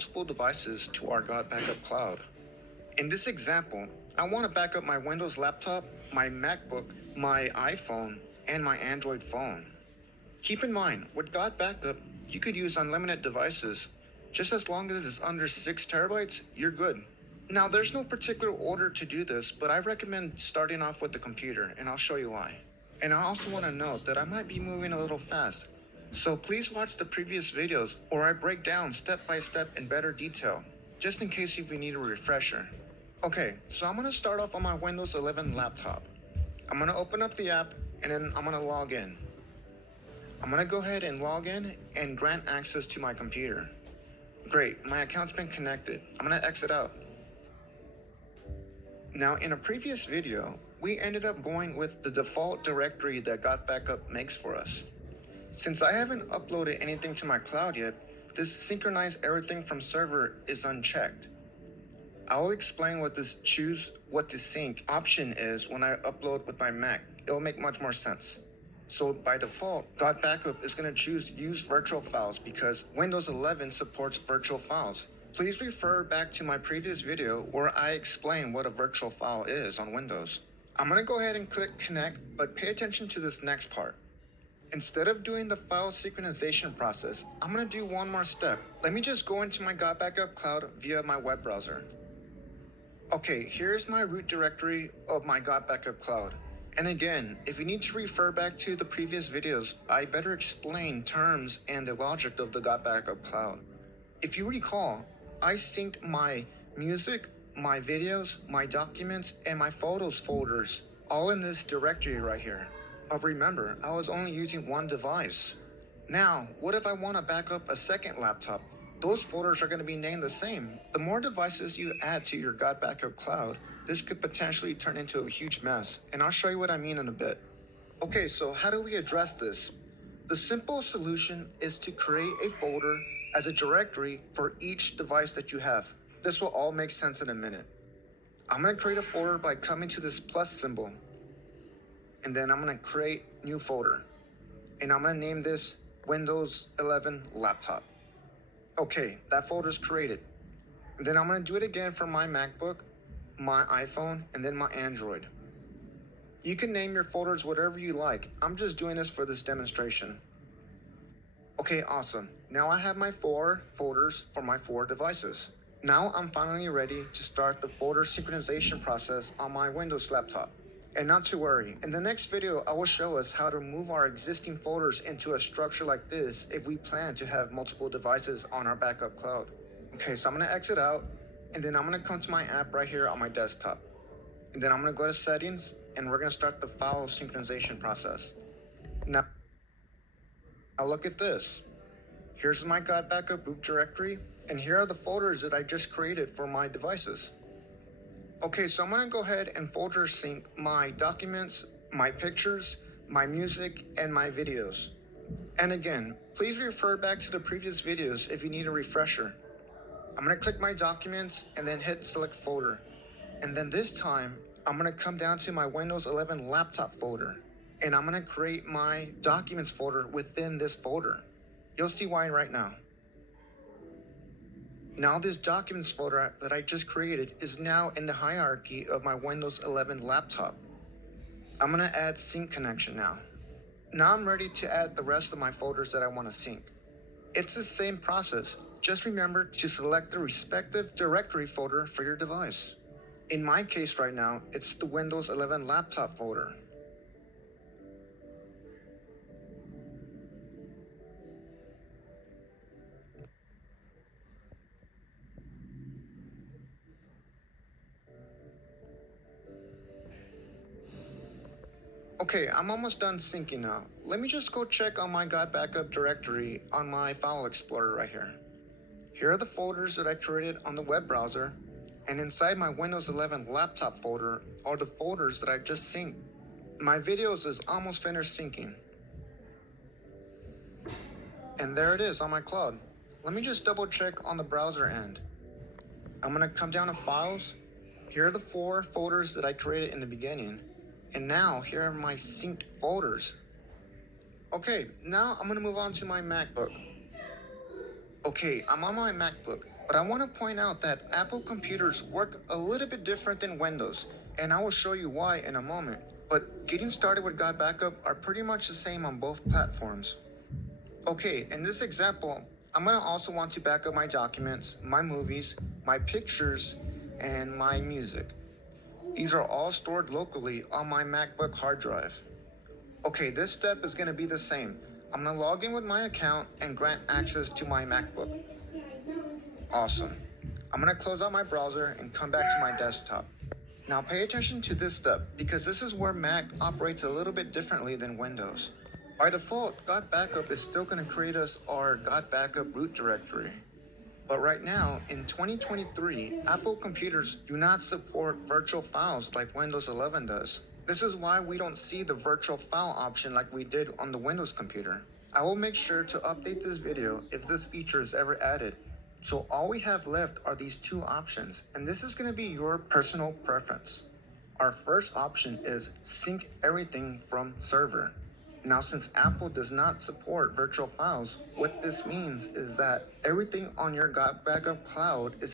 multiple devices to our Gotbackup cloud. In this example, I want to back up my Windows laptop, my MacBook, my iPhone, and my Android phone. Keep in mind, with Gotbackup, you could use unlimited devices. Just as long as it's under 6 terabytes, you're good. Now, there's no particular order to do this, but I recommend starting off with the computer, and I'll show you why. And I also want to note that I might be moving a little fast, so please watch the previous videos where I break down step by step in better detail, just in case if you need a refresher. Okay, so I'm going to start off on my Windows 11 laptop. I'm going to open up the app, and then I'm going to log in. I'm going to go ahead and log in and grant access to my computer. Great, my account's been connected. I'm going to exit out. Now, in a previous video, we ended up going with the default directory that Gotbackup makes for us. Since I haven't uploaded anything to my cloud yet, this synchronize everything from server is unchecked. I'll explain what this choose what to sync option is when I upload with my Mac. It'll make much more sense. So by default, Gotbackup is going to choose use virtual files because Windows 11 supports virtual files. Please refer back to my previous video where I explain what a virtual file is on Windows. I'm going to go ahead and click connect, but pay attention to this next part. Instead of doing the file synchronization process, I'm going to do one more step. Let me just go into my Gotbackup cloud via my web browser. Okay, here's my root directory of my Gotbackup cloud. And again, if you need to refer back to the previous videos, I better explain terms and the logic of the Gotbackup cloud. If you recall, I synced my music, my videos, my documents, and my photos folders all in this directory right here. But remember, I was only using one device. Now, what if I want to back up a second laptop? Those folders are going to be named the same. The more devices you add to your Gotbackup cloud, this could potentially turn into a huge mess, and I'll show you what I mean in a bit. Okay, so how do we address this? The simple solution is to create a folder as a directory for each device that you have. This will all make sense in a minute. I'm going to create a folder by coming to this plus symbol, and then I'm going to create new folder, and I'm going to name this Windows 11 Laptop. Okay, that folder is created. And then I'm going to do it again for my MacBook, my iPhone, and then my Android. You can name your folders whatever you like. I'm just doing this for this demonstration. Okay, awesome. Now I have my 4 folders for my 4 devices. Now I'm finally ready to start the folder synchronization process on my Windows laptop. And not to worry, in the next video I will show us how to move our existing folders into a structure like this if we plan to have multiple devices on our backup cloud. Okay, so I'm going to exit out, and then I'm going to come to my app right here on my desktop. And then I'm going to go to settings, and we're going to start the file synchronization process. Now look at this. Here's my Gotbackup boot directory, and here are the folders that I just created for my devices. Okay, so I'm going to go ahead and folder sync my documents, my pictures, my music, and my videos. And again, please refer back to the previous videos if you need a refresher. I'm going to click my documents and then hit select folder. And then this time, I'm going to come down to my Windows 11 laptop folder. And I'm going to create my documents folder within this folder. You'll see why right now. Now this documents folder that I just created is now in the hierarchy of my Windows 11 laptop. I'm going to add sync connection now. Now I'm ready to add the rest of my folders that I want to sync. It's the same process. Just remember to select the respective directory folder for your device. In my case right now, it's the Windows 11 laptop folder. Okay, I'm almost done syncing now. Let me just go check on my Gotbackup directory on my File Explorer right here. Here are the folders that I created on the web browser, and inside my Windows 11 laptop folder are the folders that I just synced. My videos is almost finished syncing. And there it is on my cloud. Let me just double check on the browser end. I'm going to come down to Files. Here are the 4 folders that I created in the beginning. And now here are my synced folders. Okay, now I'm going to move on to my MacBook. Okay, I'm on my MacBook, But I want to point out that Apple computers work a little bit different than Windows, and I will show you why in a moment. But getting started with Gotbackup are pretty much the same on both platforms. Okay, in this example, I'm going to also want to back up my documents, my movies, my pictures, and my music. These are all stored locally on my MacBook hard drive. Okay, this step is going to be the same. I'm going to log in with my account and grant access to my MacBook. Awesome. I'm going to close out my browser and come back to my desktop. Now pay attention to this step because this is where Mac operates a little bit differently than Windows. By default, Gotbackup is still going to create us our Gotbackup root directory. But right now, in 2023, Apple computers do not support virtual files like Windows 11 does. This is why we don't see the virtual file option like we did on the Windows computer. I will make sure to update this video if this feature is ever added. So all we have left are these two options, and this is going to be your personal preference. Our first option is sync everything from server. Now, since Apple does not support virtual files, what this means is that everything on your Gotbackup cloud is